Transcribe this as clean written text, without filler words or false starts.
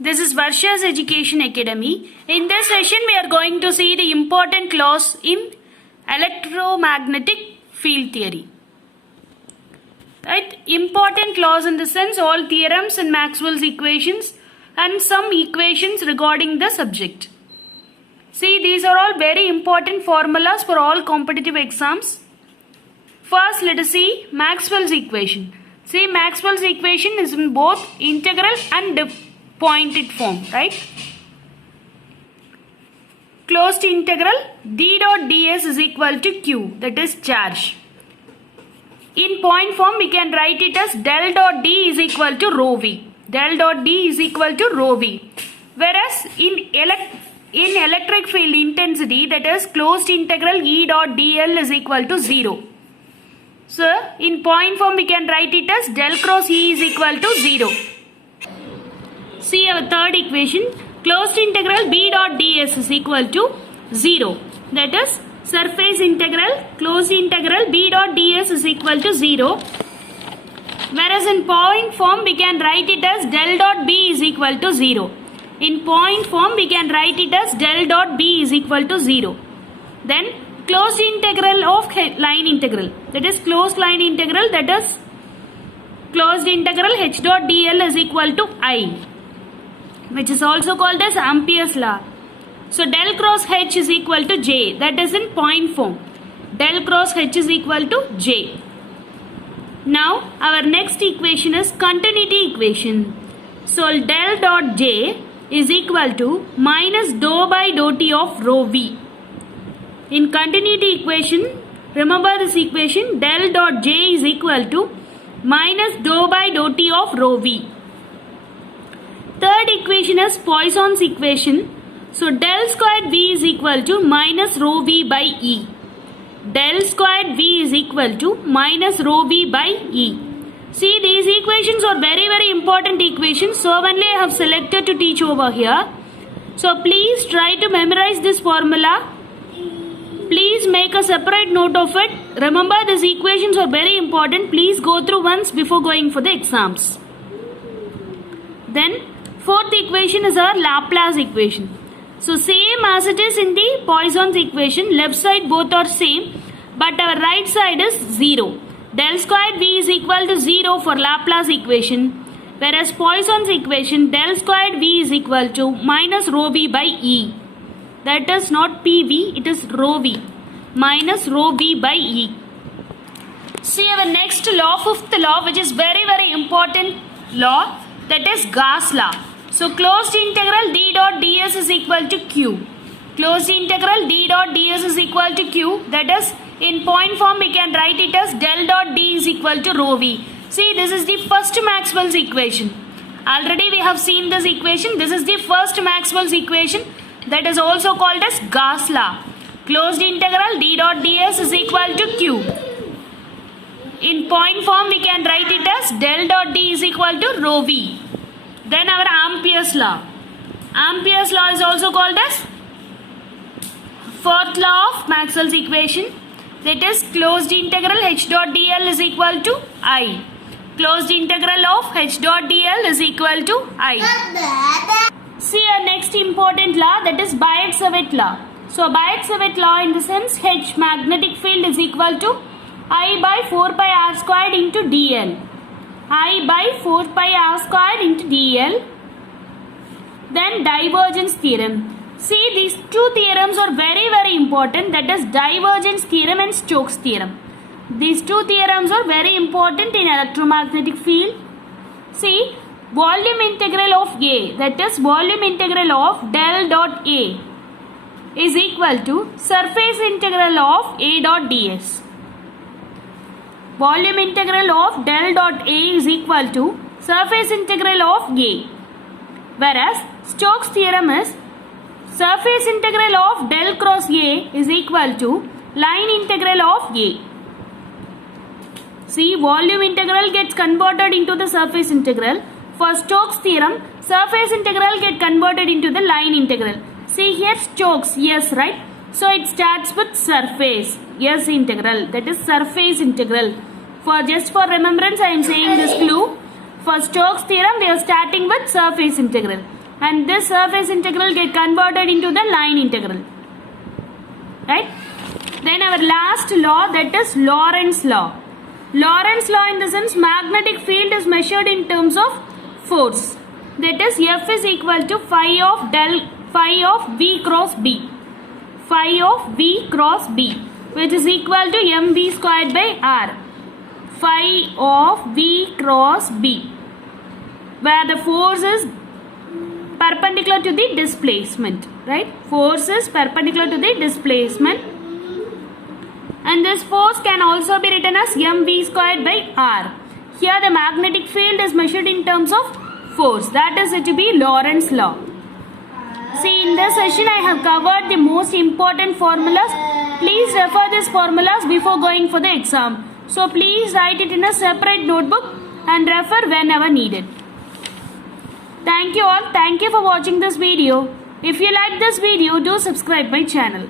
This is Varsha's Education Academy. In this session, we are going to see the important laws in electromagnetic field theory. Right? Important laws in the sense all theorems and Maxwell's equations and some equations regarding the subject. See, these are all very important formulas for all competitive exams. First, let us see Maxwell's equation. See, Maxwell's equation is in both integral and pointed form, right? Closed integral d dot ds is equal to q, that is charge. In point form, we can write it as del dot d is equal to rho v. Del dot d is equal to rho v. Whereas in electric field intensity, that is closed integral E dot dl is equal to 0. So, in point form, we can write it as del cross E is equal to 0. See our third equation, closed integral B dot ds is equal to 0. That is surface integral, closed integral B dot ds is equal to 0. Whereas in point form, we can write it as del dot B is equal to 0. In point form, we can write it as del dot B is equal to 0. Then closed integral of line integral, that is closed line integral, that is closed integral h dot dl is equal to I, which is also called as Ampere's law. So del cross h is equal to j, that is in point form. Del cross h is equal to j. Now our next equation is continuity equation. So del dot j is equal to minus dou by dou t of rho v. In continuity equation, remember this equation, del dot j is equal to minus dou by dou t of rho v. Third equation is Poisson's equation. So del squared v is equal to minus rho v by E. Del squared v is equal to minus rho v by E. See, these equations are very important equations. So only I have selected to teach over here. So please try to memorize this formula. Please make a separate note of it. Remember, these equations are very important. Please go through once before going for the exams. Then fourth equation is our Laplace equation. So same as it is in the Poisson's equation, left side both are same, but our right side is 0. Del squared v is equal to 0 for Laplace equation, whereas Poisson's equation, del squared v is equal to minus rho v by E. That is not PV, it is rho v, minus rho v by E. See our next law, fifth law, which is very important law, that is Gauss law. So closed integral d dot ds is equal to q. Closed integral d dot ds is equal to q. That is in point form we can write it as del dot d is equal to rho v. See, this is the first Maxwell's equation. Already we have seen this equation. This is the first Maxwell's equation, that is also called as Gauss law. Closed integral d dot ds is equal to q. In point form we can write it as del dot d is equal to rho v. Then our Ampere's law. Ampere's law is also called as fourth law of Maxwell's equation. That is closed integral h dot dl is equal to I. Closed integral of h dot dl is equal to I. See our next important law, that is Biot-Savart law. So Biot-Savart law in the sense H magnetic field is equal to I by 4 pi r squared into dl. I by 4 pi r squared into dl. Then divergence theorem. See, these two theorems are very important, that is divergence theorem and Stokes theorem. These two theorems are very important in electromagnetic field. See, volume integral of A, that is volume integral of del dot A is equal to surface integral of A dot ds. Volume integral of del dot A is equal to surface integral of A. Whereas Stokes theorem is surface integral of del cross A is equal to line integral of A. See, volume integral gets converted into the surface integral. For Stokes theorem, surface integral get converted into the line integral. See here Stokes, yes, right? So it starts with surface, yes integral, that is surface integral. For just for remembrance I am saying this clue. For Stokes theorem we are starting with surface integral. and this surface integral get converted into the line integral, right? Then our last law, that is Lorentz law. Lorentz law in the sense magnetic field is measured in terms of force, that is F is equal to phi of V cross B, phi of V cross B, which is equal to mv squared by r, phi of V cross B, where the force is perpendicular to the displacement, right? Force is perpendicular to the displacement, and this force can also be written as mv squared by r. Here the magnetic field is measured in terms of force, that is said to be Lorentz law. See, in this session I have covered the most important formulas. Please refer these formulas before going for the exam. So please write it in a separate notebook and refer whenever needed. Thank you all. Thank you for watching this video. If you like this video, do subscribe my channel.